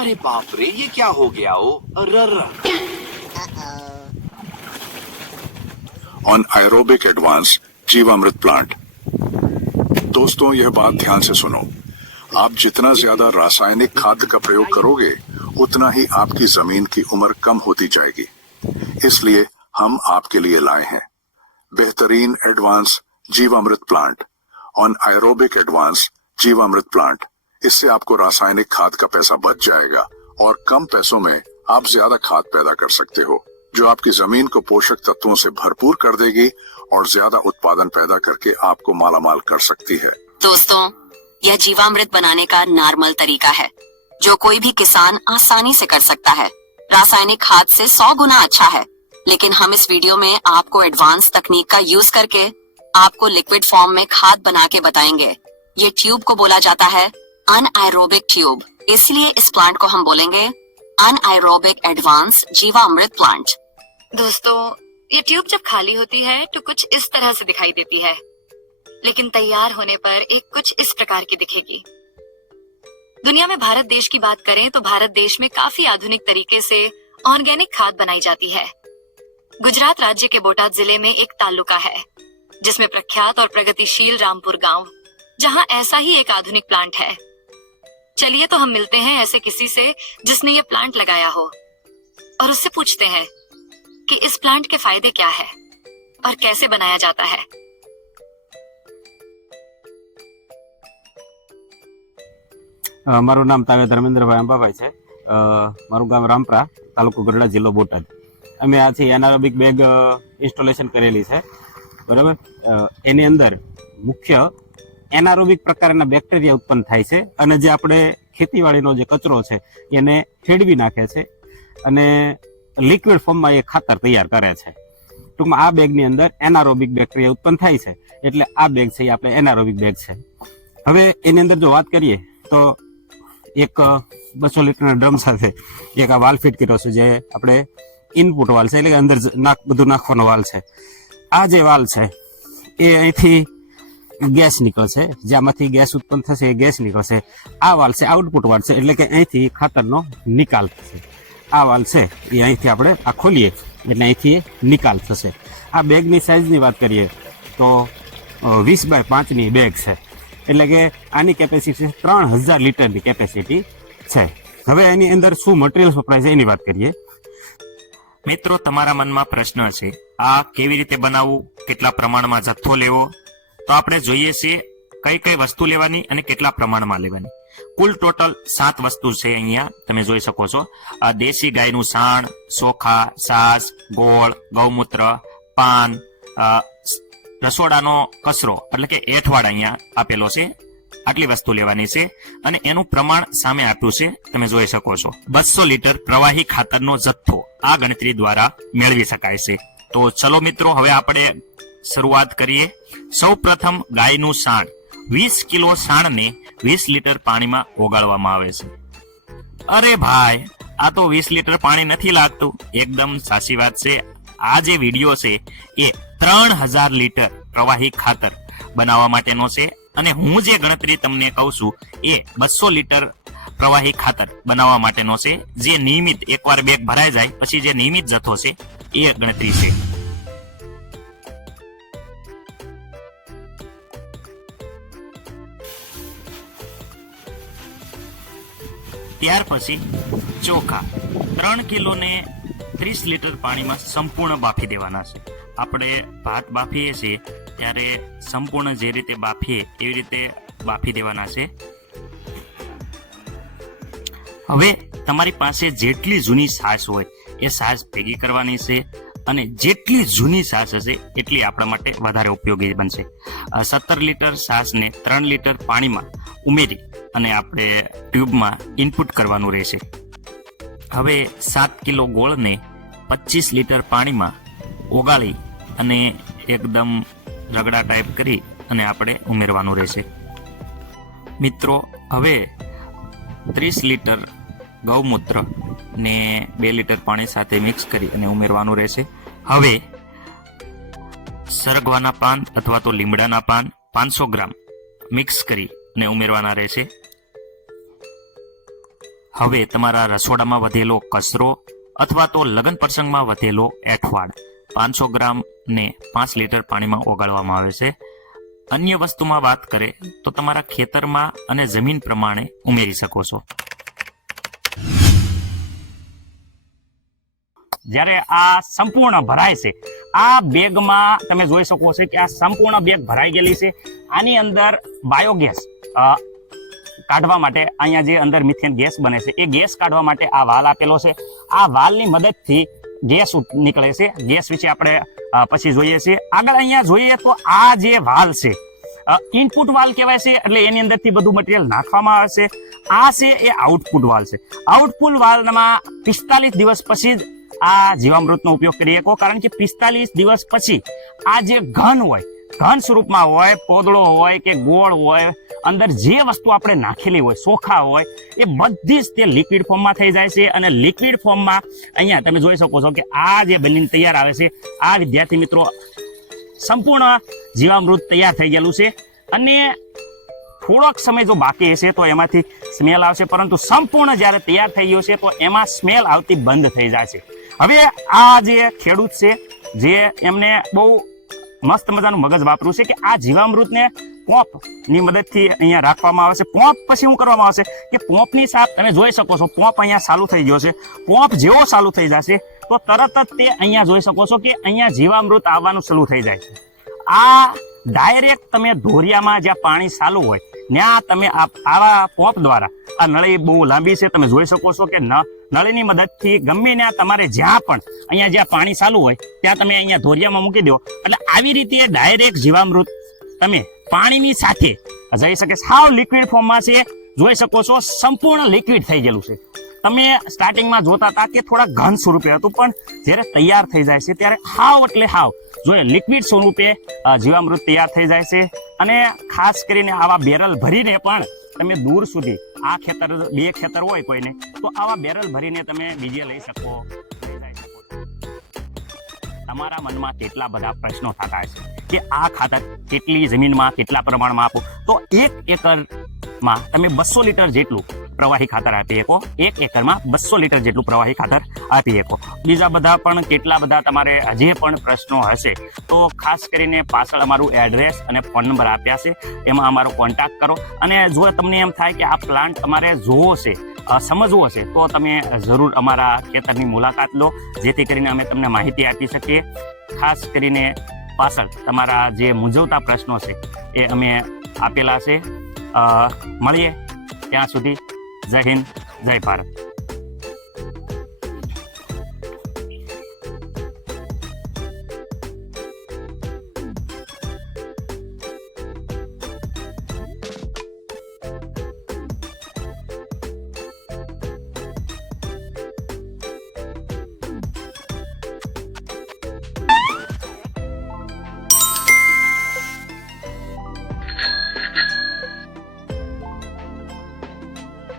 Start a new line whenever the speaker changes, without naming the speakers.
अरे बाप रे ये क्या हो गया ओ? अरर
ऑन एरोबिक एडवांस जीवामृत प्लांट दोस्तों, यह बात ध्यान से सुनो। आप जितना ज़्यादा रासायनिक खाद का प्रयोग करोगे, उतना ही आपकी ज़मीन की उम्र कम होती जाएगी। इसलिए हम आपके लिए लाए हैं। बेहतरीन एडवांस जीवामृत प्लांट ऑन एरोबिक एडवांस जीवामृत प्लांट इससे आपको रासायनिक खाद का पैसा बच जाएगा और कम पैसों में आप ज़्यादा खाद पैदा कर सकते हो, जो आपकी ज़मीन को पोषक तत्वों से भरपूर कर देगी और ज़्यादा उत्पादन पैदा करके आपको मालामाल कर सकती है।
दोस्तों, यह जीवामृत बनाने का नॉर्मल तरीका है, जो कोई भी किसान आसानी से कर सकता है। रासायनिक खाद से सौ गुना अच्छा है, लेकिन हम इस वीडियो में आपको एडवांस तकनीक का यूज़ करके आपको लिक्विड फॉर्म में खाद बना के बताएँगे। ये ट्यूब को बोला जाता है अनआयरोबिक ट्यूब इसलिए इस प्लांट को हम बोलेंगे अनआयरोबिक एडवांस जीवामृत प्लांट
दोस्तों, ये ट्यूब जब खाली होती है तो कुछ इस तरह से दिखाई देती है। लेकिन तैयार होने पर एक कुछ इस प्रकार की दिखेगी। दुनिया में भारत देश की बात करें तो भारत देश में काफ़ी आधुनिक तरीके से ऑर्गेनिक खाद बनाई जाती है। गुजरात राज्य के बोटाद ज़िले में एक तालुका है, जिसमें प्रख्यात और प्रगतिशील रामपुर गाँव, जहाँ ऐसा ही एक आधुनिक प्लांट है। चलिए तो हम मिलते हैं ऐसे किसी से जिसने ये प्लांट लगाया हो और उससे पूछते हैं कि इस प्लांट के फायदे क्या है और कैसे बनाया जाता है
અ, મારું નામ તાવે ધર્મેન્દ્રભાઈ અંબાભાઈ છે અ, મારું ગામ રામપરા તાલુકો ગરડા જિલ્લો બોટાદ અમે આ છે એનારોબિક બેગ ઇન્સ્ટોલેશન કરેલી છે બરાબર અ, એની અંદર મુખ્ય એનારોબિક પ્રકારના બેક્ટેરિયા ઉત્પન્ન થાય છે અને જે આપણે ખેતીવાડીનો જે કચરો છે એને ફેડવી નાખે છે અને લિક્વિડ ફોર્મમાં એ ખાતર તૈયાર કરે છે. ટૂંકમાં આ બેગની અંદર એનારોબિક બેક્ટેરિયા ઉત્પન્ન થાય છે. એટલે આ બેગ છે, એ આપણે એનારોબિક બેગ છે. હવે એની અંદર જો વાત કરીએ, તો એક બસો લીટરના ડ્રમ સાથે એક આ વાલ ફિટ કર્યો છે, જે આપણે ઇનપુટ વાલ છે, એટલે કે અંદર નાખ, બધું નાખવાનો વાલ છે. આ જે વાલ છે, એ અહીંથી ગેસ નીકળશે, જ્યાંમાંથી ગેસ ઉત્પન્ન થશે એ ગેસ નીકળશે. આ વાલ છે આઉટપુટ વાલ છે, એટલે કે અહીંથી ખાતરનો નિકાલ થશે. આ વાલ છે, એ અહીંથી આપણે આ ખોલીએ, એટલે અહીંથી એ નિકાલ થશે. આ બેગની સાઇઝની વાત કરીએ, તો વીસ બાય પાંચની બેગ છે. એટલે કે આની કેપેસિટી ત્રણ હજાર લીટરની કેપેસિટી છે. હવે એની અંદર શું મટીરિયલ્સ વપરાય છે એની વાત કરીએ.
મિત્રો, તમારા મનમાં પ્રશ્ન છે, આ કેવી રીતે બનાવવું, કેટલા પ્રમાણમાં જથ્થો લેવો તો આપણે જોઈએ છીએ કઈ કઈ વસ્તુ લેવાની અને કેટલા પ્રમાણમાં લેવાની. કુલ ટોટલ સાત વસ્તુ છે અહીંયા, તમે જોઈ શકો છો. દેશી ગાયનું સાણ ચોખા સાસ, ગોળ, ગૌમૂત્ર, પાન રસોડાનો કચરો, એટલે કે એઠવાડ અહીંયા આપેલો છે. આટલી વસ્તુ લેવાની છે અને એનું પ્રમાણ સામે આપ્યું છે, તમે જોઈ શકો છો. બસો લીટર પ્રવાહી ખાતરનો જથ્થો આ ગણતરી દ્વારા મેળવી શકાય છે. તો ચલો મિત્રો, હવે આપણે શરૂઆત કરીએ. સૌ પ્રથમ ગાયનું સાણ. વીસ કિલો સાણને વીસ લીટર પાણીમાં ઓગાળવામાં આવે છે. અરે ભાઈ, આ તો વીસ લીટર પાણી નથી લાગતું. એકદમ સાચી વાત છે. આ જે વીડિયો છે એ ત્રણ હજાર લીટર પ્રવાહી ખાતર બનાવવા માટેનો છે અને હું જે ગણતરી તમને કહું છું એ બસો લીટર પ્રવાહી ખાતર બનાવવા માટેનો છે. જે નિયમિત એકવાર બેગ ભરાઈ જાય, પછી જે નિયમિત જથ્થો છે એ ગણતરી છે. ત્યાર પછી ચોખા ત્રણ કિલોને ત્રીસ લીટર પાણીમાં સંપૂર્ણ બાફી દેવાના છે. આપણે ભાત બાફીએ છીએ ત્યારે સંપૂર્ણ જે રીતે બાફીએ એવી રીતે બાફી દેવાના છે. હવે તમારી પાસે જેટલી જૂની છાશ હોય એ છાશ ભેગી કરવાની છે અને જેટલી જૂની છાશ હશે એટલી આપણા માટે વધારે ઉપયોગી બનશે. સત્તર લીટર છાશને ત્રણ લીટર પાણીમાં ઉમેરી અને આપણે ટ્યુબમાં ઇનપુટ કરવાનું રહેશે. હવે સાત કિલો ગોળને પચીસ લીટર પાણીમાં ઓગાળી અને એકદમ રગડા ટાઈપ કરી અને આપણે ઉમેરવાનું રહેશે. મિત્રો, હવે ત્રીસ લીટર ગૌમૂત્ર ને બે લીટર પાણી સાથે મિક્સ કરી અને ઉમેરવાનું રહેશે. હવે સરગવાના પાન અથવા તો લીમડાના પાન પાંચસો ગ્રામ મિક્સ કરી અને ઉમેરવાના રહેશે.
હવે તમારા રસોડામાં વધેલો કચરો અથવા તો લગ્ન પ્રસંગમાં વધેલો એઠવાડ પાંચસો ગ્રામ ને પાંચ લીટર પાણીમાં ઓગાળવામાં આવે છે. અન્ય વસ્તુમાં વાત કરે તો તમારા ખેતરમાં અને જમીન પ્રમાણે ઉમેરી શકો છો.
જ્યારે આ સંપૂર્ણ ભરાય છે, આ બેગમાં તમે જોઈ શકો છો કે આ સંપૂર્ણ બેગ ભરાઈ ગયેલી છે. આની અંદર બાયોગેસ કાઢવા માટે અહીંયા જે અંદર મિથેન ગેસ બને છે, એ ગેસ કાઢવા માટે આ વાલ આપેલો છે. આ વાલની મદદથી ગેસ નીકળે છે. ગેસ વિશે આપણે પછી જોઈએ છીએ. આગળ અહીંયા જોઈએ તો આ જે વાલ છે ઇનપુટ વાલ કહેવાય છે, એટલે એની અંદરથી બધું મટીરિયલ નાખવામાં આવે છે. આ છે એ આઉટપુટ વાલ છે. આઉટપુટ વાલમાં પિસ્તાલીસ દિવસ પછી જ આ જીવામૃતનો ઉપયોગ કરી શકો કારણ કે પિસ્તાલીસ દિવસ પછી આ જે ઘન હોય ઘન સ્વરૂપમાં હોય, પોદળો હોય કે ગોળ હોય, અંદર જે વસ્તુ આપણે નાખેલી હોય ચોખા હોય, એ બધી જ તે લિક્વિડ ફોર્મમાં થઈ જાય છે અને લિક્વિડ ફોર્મમાં અહીંયા તમે જોઈ શકો છો કે આ જે બનીને તૈયાર આવે છે, આ વિદ્યાર્થી મિત્રો સંપૂર્ણ જીવામૃત તૈયાર થઈ ગયેલું છે અને થોડોક સમય જો બાકી હશે તો એમાંથી સ્મેલ આવશે, પરંતુ સંપૂર્ણ જ્યારે તૈયાર થઈ ગયો છે તો એમાં સ્મેલ આવતી બંધ થઈ જાય છે. હવે આ જે ખેડૂત છે, જે એમને બહુ મસ્ત મજાનું મગજ વાપર્યું છે કે આ જીવામૃતને પોંપની મદદથી અહીંયા રાખવામાં આવે છે. પોંપ પછી શું કરવામાં આવશે? કે પોંપની સાથ તમે જોઈ શકો છો, પોંપ અહીંયા ચાલુ થઈ ગયો છે. પોંપ જેવો ચાલુ થઈ જશે, તો તરત જ તે અહીંયા જોઈ શકો છો કે અહીંયા જીવામૃત આવવાનું શરૂ થઈ જાય છે. આ ડાયરેક્ટ તમે ધોરિયામાં જ્યાં પાણી ચાલુ હોય, ત્યાં તમે આવા પોપ દ્વારા આ નળી બહુ લાંબી છે. તમે જોઈ શકો છો કે ન નળીની મદદથી ગમે ત્યાં તમારે જ્યાં પણ અહીંયા જ્યાં પાણી ચાલુ હોય, ત્યાં તમે અહીંયા ધોરિયામાં મૂકી દો. એટલે આવી રીતે ડાયરેક્ટ જીવામૃત તમે પાણીની સાથે જઈ શકે સાવ લિક્વિડ ફોર્મમાં છે. જોઈ શકો છો, સંપૂર્ણ લિક્વિડ થઈ ગયેલું છે. તમે સ્ટાર્ટિંગમાં જોતા હતા કે થોડા ઘન સ્વરૂપે હતું, પણ જ્યારે તૈયાર થઈ જાય છે, ત્યારે હાવ એટલે હાવ. જોઈએ લિક્વિડ સ્વરૂપે જીવામૃત તૈયાર થઈ જાય છે, અને ખાસ કરીને આવા બેરલ ભરીને પણ તમે દૂર સુધી, આ ખેતર, બે ખેતર હોય કોઈને તો આવા બેરલ ભરીને તમે બીજે લઈ શકો. તમારા મનમાં કેટલા બધા પ્રશ્નો થતા હશે કે આ ખાતર કેટલી જમીનમાં, કેટલા પ્રમાણમાં આપો? તો એક એકરમાં તમે બસો લીટર જેટલું પ્રવાહી ખાતર આપી શકો. એક એકરમાં બસો લીટર જેટલું પ્રવાહી ખાતર આપી શકો. બીજા બધા પણ કેટલા બધા તમારે હજી પણ પ્રશ્નો હશે. તો ખાસ કરીને પાછળ અમારું એડ્રેસ અને ફોન નંબર આપ્યા છે. એમાં અમારો કોન્ટેક્ટ કરો. અને જો તમને એમ થાય કે આ પ્લાન્ટ તમારે જોવો છે સમજવો છે તો તમે જરૂર અમારા ખેતરની મુલાકાત લો, જેથી કરીને અમે તમને માહિતી આપી શકીએ. ખાસ કરીને પાછળ તમારા જે મૂંઝવતા પ્રશ્નો છે, એ અમે આપેલા છે. મળીએ ત્યાં સુધી. જય હિન્દ, જય ભારત.